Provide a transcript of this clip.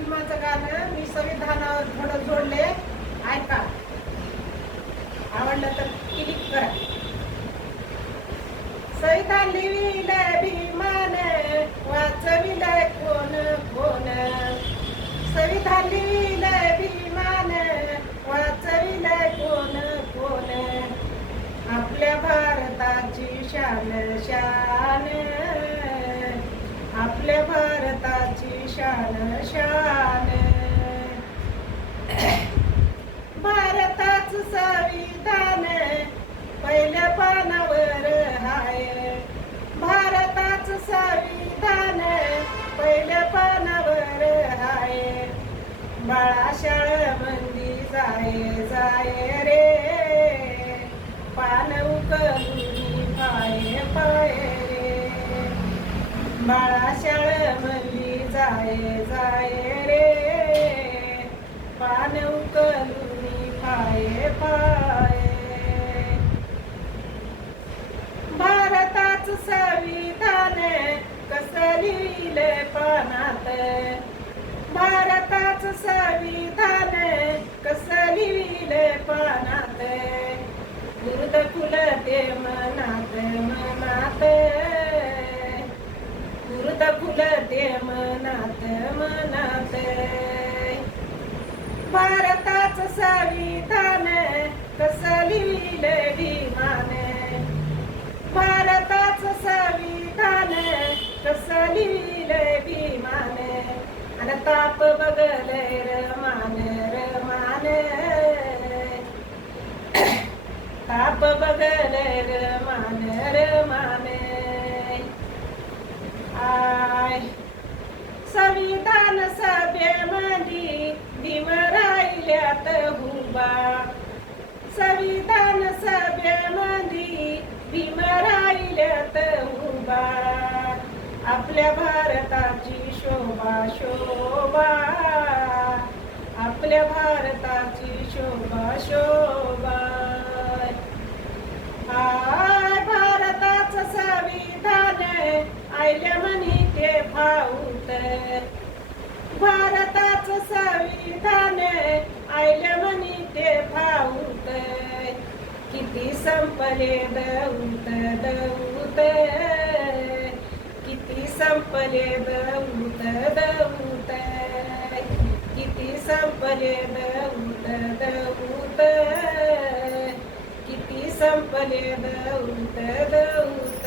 फिल्माचं गाणं मी संविधानावर थोडं जोडले, ऐका. आवडलं तर क्लिक करा. संविधान लिहिलंय भीमाने, वाचविलंय कोण कोण. संविधान लिहिलंय भीमाने, वाचविलंय कोण कोण. आपल्या भारताची शान शान, आपल्या भारताची शान शान. भारताचं संविधान पहिल्या पानावर हाय. भारताचं संविधान पहिल्या पानावर हाय. बाळा शाळेमंदी जाय जाय रे, पान उकलून पाय पाय रे. बाळा शाळेमंदी जाय जाय रे, पान उकलून पाय पाय. भारताचं संविधान कसं लिहिलंय पानात. भारताचं संविधान कसं लिहिलंय पानात. गुरुद फुलते मनात मनात, गुरुद फुलते मनात मनात. भारताचं संविधान कसं लिहिलंय भीमाने. भारताचं संविधान कसं लिहिलंय भीमाने. आणि ताप बघलय रमान रमान, ताप बघलय रमान रमान. आय संविधान सभेमंदी भीम राहिल्यात हुबा. संविधान सभेमंदी भीम राहिल्यात हुबा. आपल्या भारताची शोभा शोभा, आपल्या भारताची शोभा शोभा. आय भारताचं संविधान आयल्या म्हणी ते फाऊत. भारताचं संविधान आयल्या म्हणी ते फाऊत. किती संपले दौत दौत, किती संपले दौत दौत. किती संपले दौत दौत, किती संपले दौत दौत.